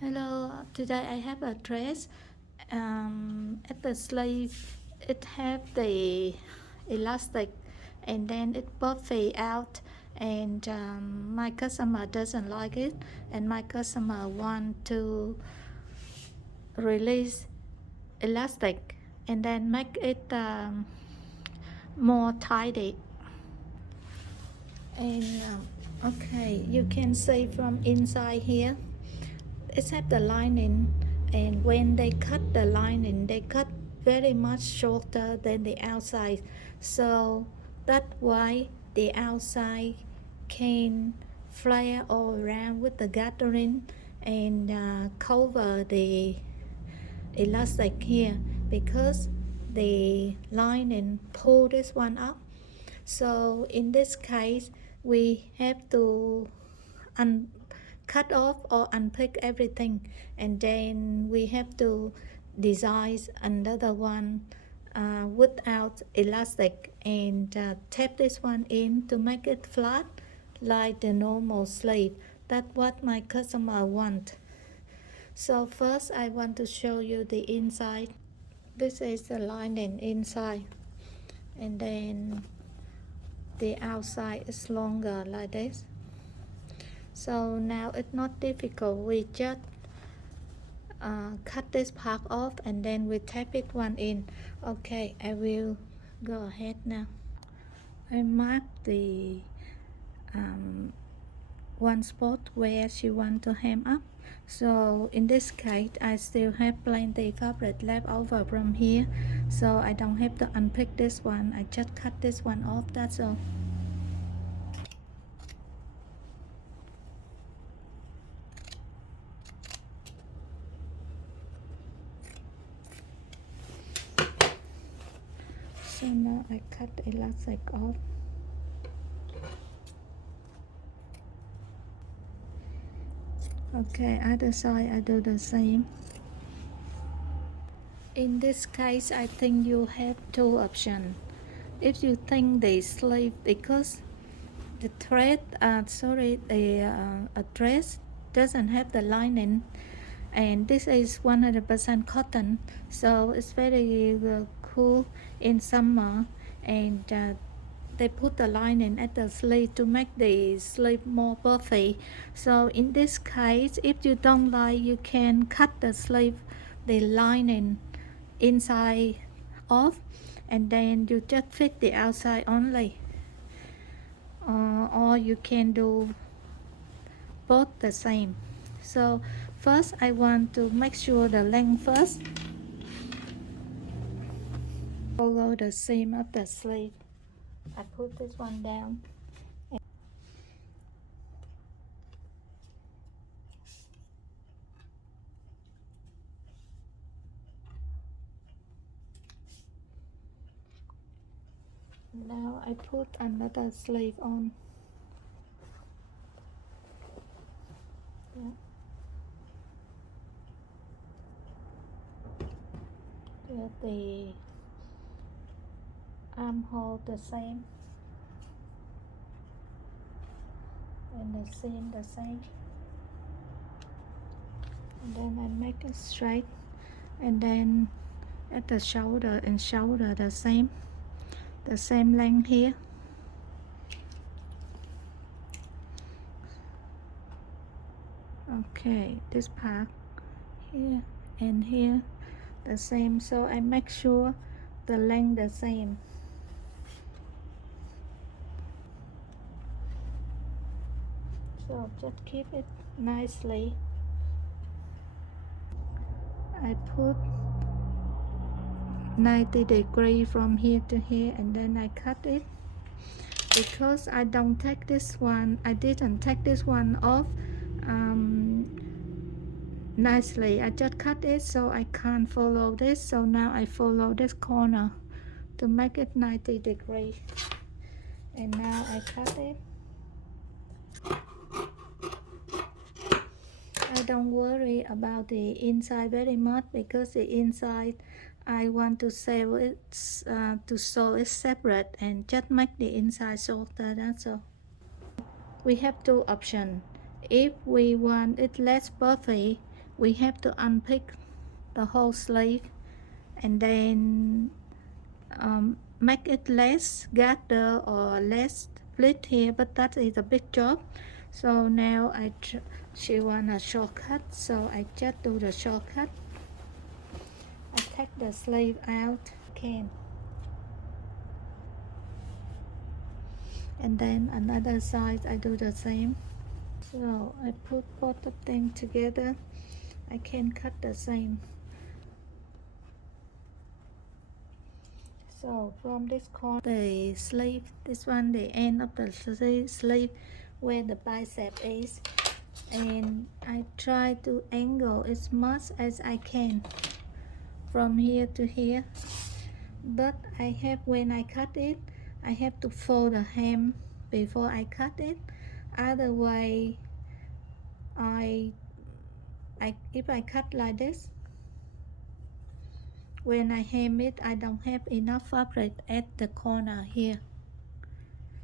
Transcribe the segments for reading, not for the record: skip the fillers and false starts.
Hello, today I have a dress. At the sleeve, it have the elastic, and then it puffy out. And my customer doesn't like it, and my customer want to release elastic and then make it more tidy. And okay, you can see from inside here except the lining, and when they cut the lining they cut very much shorter than the outside, so that's why the outside can flare all around with the gathering and cover the elastic here, because the lining pull this one up. So in this case we have to cut off or unpick everything, and then we have to design another one without elastic, and tape this one in to make it flat like the normal sleeve. That's what my customer want. So first I want to show you the inside. This is the lining inside, and then the outside is longer like this. So now it's not difficult, we just cut this part off and then we tape it one in. Okay, I will go ahead now. I mark the one spot where she want to hem up. So in this case I still have plenty fabric left over from here, so I don't have to unpick this one, I just cut this one off, that's all. So now I cut the elastic off. Okay, other side I do the same. In this case I think you have two options. If you think the sleeve, because the thread the dress doesn't have the lining, and this is 100% cotton, so it's very cool in summer, and they put the lining at the sleeve to make the sleeve more puffy. So in this case, if you don't like, you can cut the sleeve, the lining inside off, and then you just fit the outside only, or you can do both the same. So first I want to make sure the length first. Follow the seam of the sleeve. I put this one down. Now I put another sleeve on. Yeah. Get the armhole the same, and the seam the same, and then I make it straight, and then at the shoulder and shoulder the same length here. Okay, this part here and here the same, so I make sure the length the same. So just keep it nicely. I put 90 degrees from here to here, and then I cut it. Because I didn't take this one off nicely, I just cut it, so I can't follow this. So now I follow this corner to make it 90 degrees, and now I cut it. I don't worry about the inside very much, because the inside I want to sew it separate, and just make the inside shorter, that's all. We have two options. If we want it less puffy, we have to unpick the whole sleeve and then make it less gather or less split here, but that is a big job. So now she want a shortcut, so I just do the shortcut. I take the sleeve out, and then another side I do the same. So I put both of them together. I can cut the same. So from this corner, the sleeve, this one, the end of the sleeve where the bicep is, and I try to angle as much as I can from here to here. But when I cut it, I have to fold the hem before I cut it. Otherwise, if I cut like this, when I hem it, I don't have enough fabric at the corner here.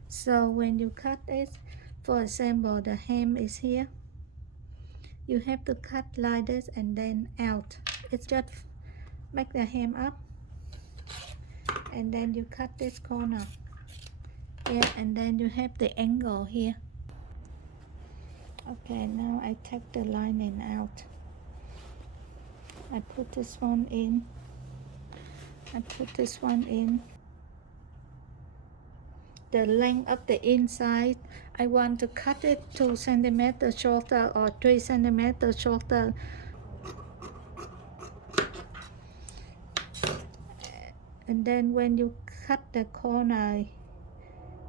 So when you cut it, for example, the hem is here, you have to cut like this and then out. It's just make the hem up, and then you cut this corner. Yeah, and then you have the angle here. Okay, now I take the lining out. I put this one in. I put this one in. The length of the inside, I want to cut it 2 centimeters shorter or 3 centimeters shorter. And then when you cut the corner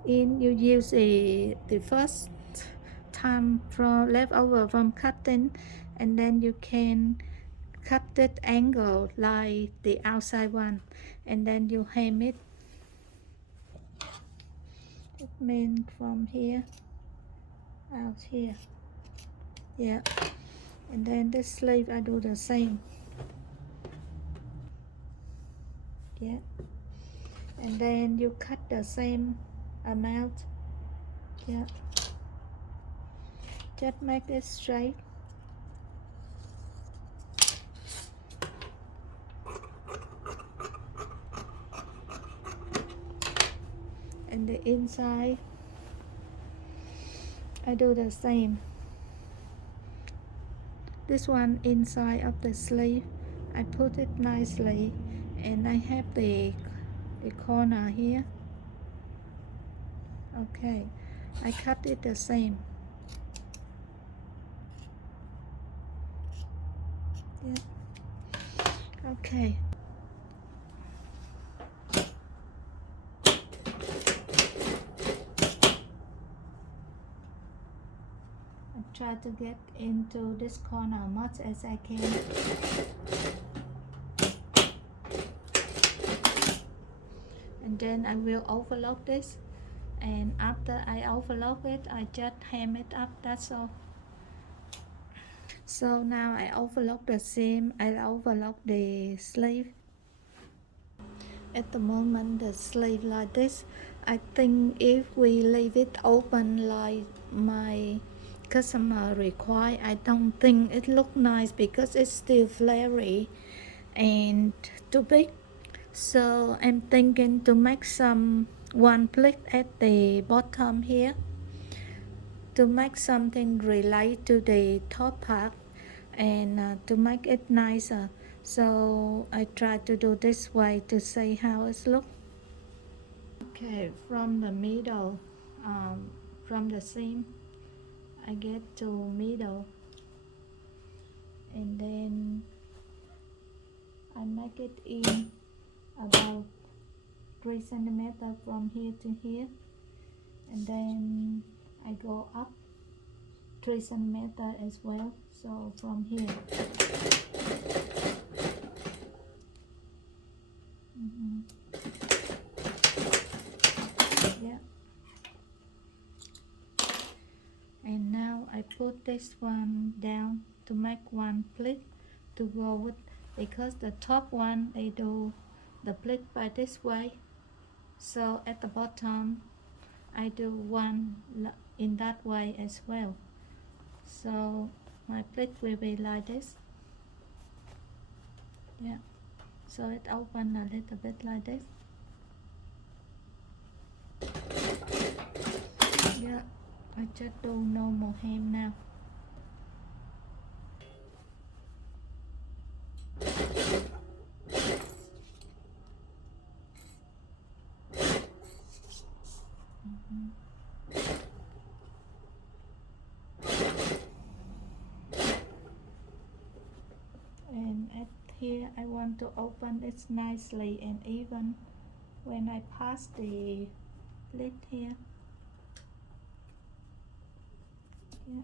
in, you use the first time from leftover from cutting, and then you can cut that angle like the outside one, and then you hem it. It means from here out here. Yeah, and then this sleeve I do the same. Yeah, and then you cut the same amount. Yeah, just make it straight. And the inside I do the same. This one inside of the sleeve, I put it nicely, and I have the corner here. Okay, I cut it the same. Yeah. Okay. I try to get into this corner as much as I can. And then I will overlock this, and after I overlock it, I just hem it up, that's all. So now I overlock the seam, I overlock the sleeve. At the moment the sleeve like this, I think if we leave it open like my customer require, I don't think it look nice because it's still flary and too big. So I'm thinking to make some one pleat at the bottom here to make something relate to the top part, and to make it nicer. So I try to do this way to see how it looks. Okay, from the middle, from the seam, I get to middle, and then I make it in about 3 centimeters from here to here, and then I go up 3 centimeters as well. So from here. Yeah. And now I put this one down to make one pleat to go with, because the top one they do the pleat by this way, so at the bottom I do one in that way as well. So my pleat will be like this. Yeah, so it open a little bit like this. Yeah, I just do normal hem now. And at here I want to open it nicely and even when I pass the lid here. Yeah,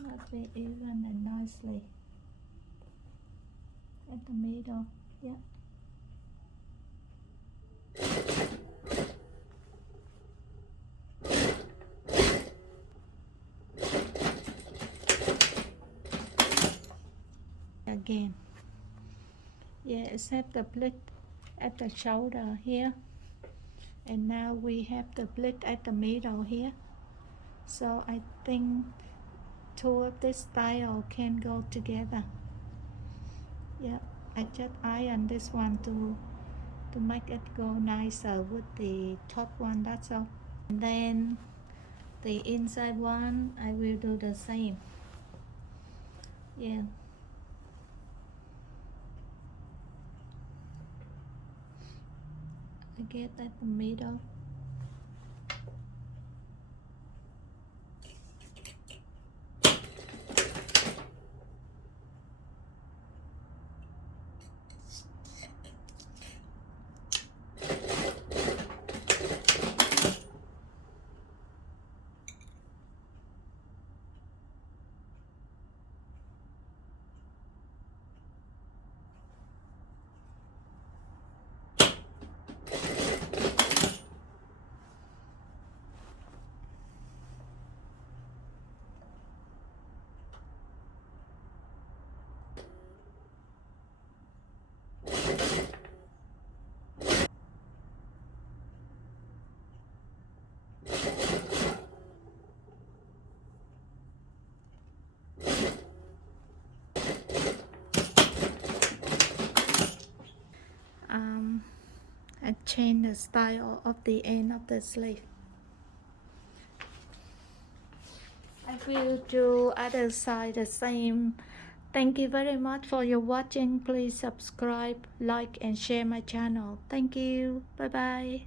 must be even and nicely at the middle. Yeah. Again. Yeah, except the split at the shoulder here. And now we have the split at the middle here. So I think two of this style can go together. Yeah, I just iron this one to make it go nicer with the top one, that's all. And then the inside one I will do the same. Yeah. I get at the middle. And change the style of the end of the sleeve. I will do other side the same. Thank you very much for your watching. Please subscribe, like and share my channel. Thank you. Bye bye.